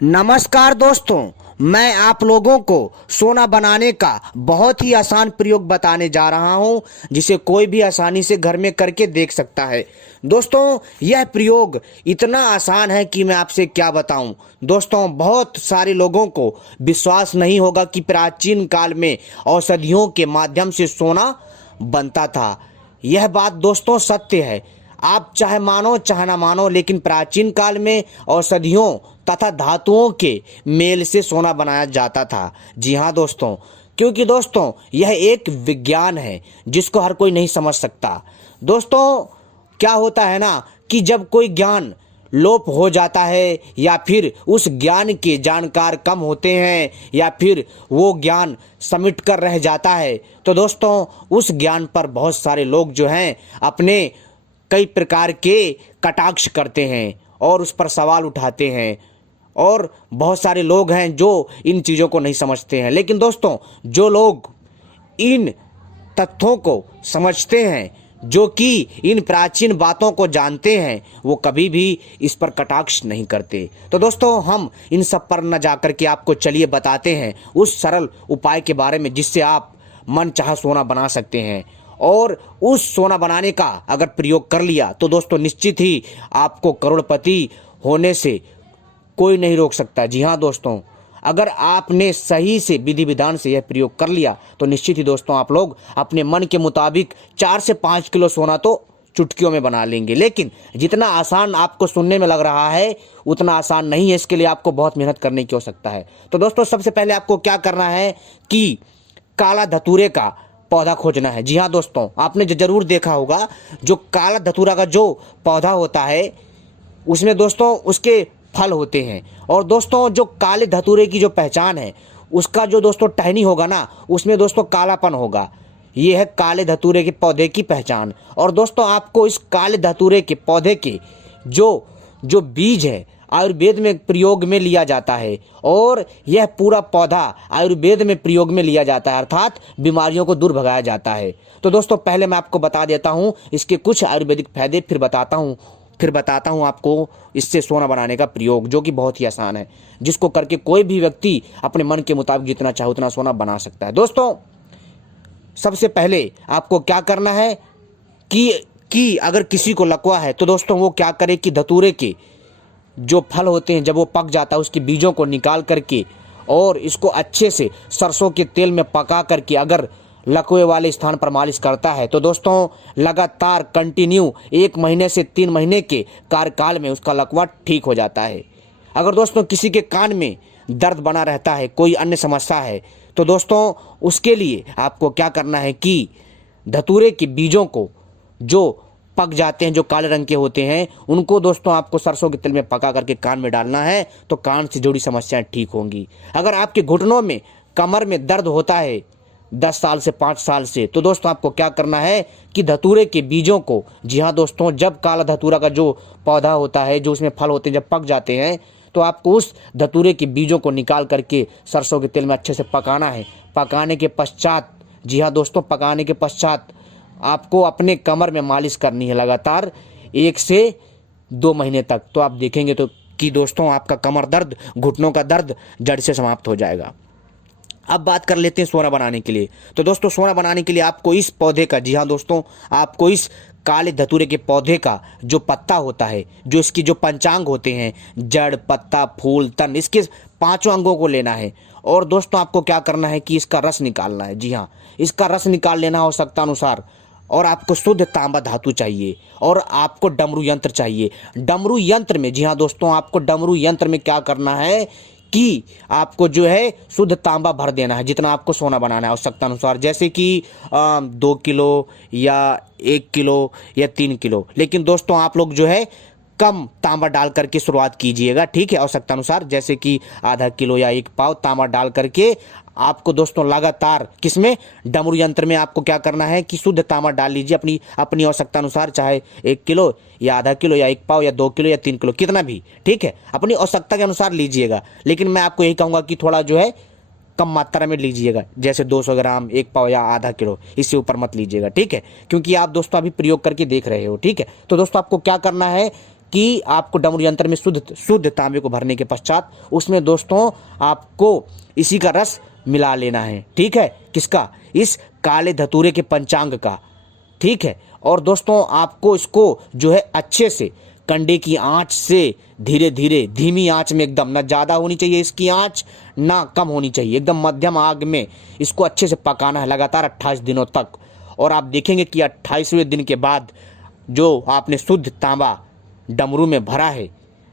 नमस्कार दोस्तों, मैं आप लोगों को सोना बनाने का बहुत ही आसान प्रयोग बताने जा रहा हूं, जिसे कोई भी आसानी से घर में करके देख सकता है। दोस्तों, यह प्रयोग इतना आसान है कि मैं आपसे क्या बताऊं। दोस्तों, बहुत सारे लोगों को विश्वास नहीं होगा कि प्राचीन काल में औषधियों के माध्यम से सोना बनता था। यह बात दोस्तों सत्य है। आप चाहे मानो चाहे ना मानो, लेकिन प्राचीन काल में औषधियों तथा धातुओं के मेल से सोना बनाया जाता था। जी हाँ दोस्तों, क्योंकि दोस्तों यह एक विज्ञान है जिसको हर कोई नहीं समझ सकता। दोस्तों, क्या होता है ना कि जब कोई ज्ञान लोप हो जाता है या फिर उस ज्ञान के जानकार कम होते हैं या फिर वो ज्ञान समिट कर रह जाता है, तो दोस्तों उस ज्ञान पर बहुत सारे लोग जो हैं अपने कई प्रकार के कटाक्ष करते हैं और उस पर सवाल उठाते हैं। और बहुत सारे लोग हैं जो इन चीज़ों को नहीं समझते हैं। लेकिन दोस्तों, जो लोग इन तथ्यों को समझते हैं, जो कि इन प्राचीन बातों को जानते हैं, वो कभी भी इस पर कटाक्ष नहीं करते। तो दोस्तों, हम इन सब पर न जाकर के आपको चलिए बताते हैं उस सरल उपाय के बारे में जिससे आप मन चाहा सोना बना सकते हैं। और उस सोना बनाने का अगर प्रयोग कर लिया तो दोस्तों निश्चित ही आपको करोड़पति होने से कोई नहीं रोक सकता। जी हाँ दोस्तों, अगर आपने सही से विधि विधान से यह प्रयोग कर लिया तो निश्चित ही दोस्तों आप लोग अपने मन के मुताबिक 4 से 5 किलो सोना तो चुटकियों में बना लेंगे। लेकिन जितना आसान आपको सुनने में लग रहा है उतना आसान नहीं है। इसके लिए आपको बहुत मेहनत करने की आवश्यकता है। तो दोस्तों, सबसे पहले आपको क्या करना है कि काला धतूरे का पौधा खोजना है। जी हाँ दोस्तों, आपने जरूर देखा होगा जो काला धतूरा का जो पौधा होता है उसमें दोस्तों उसके फल होते हैं। और दोस्तों, जो काले धतूरे की जो पहचान है उसका जो दोस्तों टहनी होगा ना, उसमें दोस्तों कालापन होगा। ये है काले धतूरे के पौधे की पहचान। और दोस्तों, आपको इस काले धतूरे के पौधे के जो जो बीज है आयुर्वेद में प्रयोग में लिया जाता है। और यह पूरा पौधा आयुर्वेद में प्रयोग में लिया जाता है, अर्थात बीमारियों को दूर भगाया जाता है। तो दोस्तों, पहले मैं आपको बता देता हूँ इसके कुछ आयुर्वेदिक फायदे, फिर बताता हूँ आपको इससे सोना बनाने का प्रयोग, जो कि बहुत ही आसान है, जिसको करके कोई भी व्यक्ति अपने मन के मुताबिक जितना चाहे उतना सोना बना सकता है। दोस्तों, सबसे पहले आपको क्या करना है कि अगर किसी को लकवा है तो दोस्तों वो क्या करे कि धतूरे के जो फल होते हैं जब वो पक जाता है उसके बीजों को निकाल करके और इसको अच्छे से सरसों के तेल में पका करके अगर लकवे वाले स्थान पर मालिश करता है तो दोस्तों लगातार कंटिन्यू 1 महीने से 3 महीने के कार्यकाल में उसका लकवा ठीक हो जाता है। अगर दोस्तों किसी के कान में दर्द बना रहता है, कोई अन्य समस्या है, तो दोस्तों उसके लिए आपको क्या करना है कि धतूरे के बीजों को जो पक जाते हैं, जो काले रंग के होते हैं, उनको दोस्तों आपको सरसों के तेल में पका करके कान में डालना है, तो कान से जुड़ी समस्याएं ठीक होंगी। अगर आपके घुटनों में, कमर में दर्द होता है 10 साल से 5 साल से, तो दोस्तों आपको क्या करना है कि धतूरे के बीजों को, जी हाँ दोस्तों, जब काला धतूरा का जो पौधा होता है, जो उसमें फल होते हैं, जब पक जाते हैं तो आपको उस धतूरे के बीजों को निकाल करके सरसों के तेल में अच्छे से पकाना है। पकाने के पश्चात, जी हाँ दोस्तों, पकाने के पश्चात आपको अपने कमर में मालिश करनी है लगातार 1 से 2 महीने तक। तो आप देखेंगे तो कि दोस्तों आपका कमर दर्द, घुटनों का दर्द जड़ से समाप्त हो जाएगा। अब बात कर लेते हैं सोना बनाने के लिए। तो दोस्तों, सोना बनाने के लिए आपको इस पौधे का, जी हाँ दोस्तों, आपको इस काले धतूरे के पौधे का जो पत्ता होता है, जो इसकी जो पंचांग होते हैं, जड़, पत्ता, फूल, तन, इसके 5 अंगों को लेना है। और दोस्तों आपको क्या करना है कि इसका रस निकालना है। जी हाँ, इसका रस निकाल लेना आवश्यकता अनुसार। और आपको शुद्ध तांबा धातु चाहिए और आपको डमरू यंत्र चाहिए। डमरू यंत्र में, जी हाँ दोस्तों, आपको डमरू यंत्र में क्या करना है कि आपको जो है शुद्ध तांबा भर देना है, जितना आपको सोना बनाना है आवश्यकता अनुसार, जैसे कि 2 किलो या 1 किलो या 3 किलो। लेकिन दोस्तों आप लोग जो है कम तांबा डाल करके शुरुआत कीजिएगा, ठीक है, आवश्यकता अनुसार, जैसे कि आधा किलो या 1 पाव तांबा डाल करके आपको दोस्तों लगातार किसमें, डमरू यंत्र में आपको क्या करना है कि शुद्ध तांबा डाल लीजिए अपनी आवश्यकता अनुसार, चाहे 1 किलो या आधा किलो या 1 पाव या 2 किलो या 3 किलो, कितना भी, ठीक है, अपनी आवश्यकता के अनुसार लीजिएगा। लेकिन मैं आपको यही कहूँगा कि थोड़ा जो है कम मात्रा में लीजिएगा, जैसे 200 ग्राम, 1 पाव या आधा किलो, इससे ऊपर मत लीजिएगा, ठीक है, क्योंकि आप दोस्तों अभी प्रयोग करके देख रहे हो, ठीक है। तो दोस्तों आपको क्या करना है कि आपको डमरू यंत्र में शुद्ध तांबे को भरने के पश्चात उसमें दोस्तों आपको इसी का रस मिला लेना है। ठीक है, किसका? इस काले धतूरे के पंचांग का। ठीक है, और दोस्तों आपको इसको जो है अच्छे से कंडे की आंच से धीरे धीरे धीमी आंच में, एकदम ना ज़्यादा होनी चाहिए इसकी आंच ना कम होनी चाहिए, एकदम मध्यम आग में इसको अच्छे से पकाना है लगातार 28 दिनों तक। और आप देखेंगे कि 28वें दिन के बाद जो आपने शुद्ध तांबा डमरू में भरा है,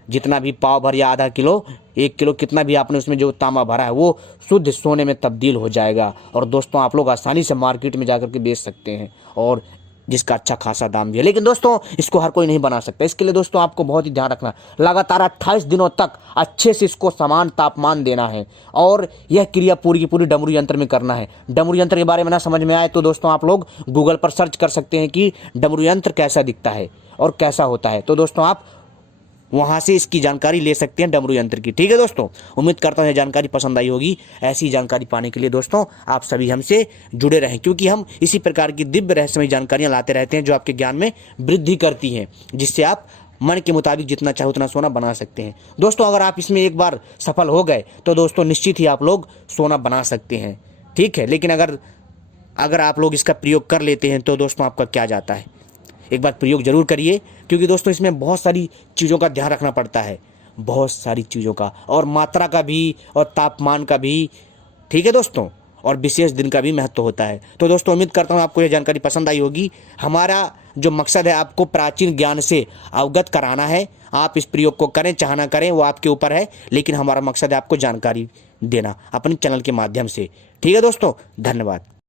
जितना भी पाव भर या आधा किलो 1 किलो कितना भी आपने उसमें जो तांबा भरा है वो शुद्ध सोने में तब्दील हो जाएगा। और दोस्तों आप लोग आसानी से मार्केट में जाकर के बेच सकते हैं, और जिसका अच्छा खासा दाम भी है। लेकिन दोस्तों इसको हर कोई नहीं बना सकता। इसके लिए दोस्तों आपको बहुत ही ध्यान रखना, लगातार 28 दिनों तक अच्छे से इसको समान तापमान देना है, और यह क्रिया पूरी की पूरी डमरू यंत्र में करना है। डमरू यंत्र के बारे में ना समझ में आए तो दोस्तों आप लोग गूगल पर सर्च कर सकते हैं कि डमरू यंत्र कैसा दिखता है और कैसा होता है, तो दोस्तों आप वहाँ से इसकी जानकारी ले सकते हैं डमरू यंत्र की। ठीक है दोस्तों, उम्मीद करता हूँ यह जानकारी पसंद आई होगी। ऐसी जानकारी पाने के लिए दोस्तों आप सभी हमसे जुड़े रहें, क्योंकि हम इसी प्रकार की दिव्य रहस्यमय जानकारियाँ लाते रहते हैं जो आपके ज्ञान में वृद्धि करती हैं, जिससे आप मन के मुताबिक जितना चाहे उतना सोना बना सकते हैं। दोस्तों अगर आप इसमें एक बार सफल हो गए तो दोस्तों निश्चित ही आप लोग सोना बना सकते हैं। ठीक है, लेकिन अगर आप लोग इसका प्रयोग कर लेते हैं तो दोस्तों आपका क्या जाता है। एक बार प्रयोग जरूर करिए, क्योंकि दोस्तों इसमें बहुत सारी चीज़ों का ध्यान रखना पड़ता है, बहुत सारी चीज़ों का, और मात्रा का भी और तापमान का भी। ठीक है दोस्तों, और विशेष दिन का भी महत्व होता है। तो दोस्तों उम्मीद करता हूँ आपको यह जानकारी पसंद आई होगी। हमारा जो मकसद है आपको प्राचीन ज्ञान से अवगत कराना है। आप इस प्रयोग को करें चाहे ना करें वो आपके ऊपर है, लेकिन हमारा मकसद है आपको जानकारी देना अपने चैनल के माध्यम से। ठीक है दोस्तों, धन्यवाद।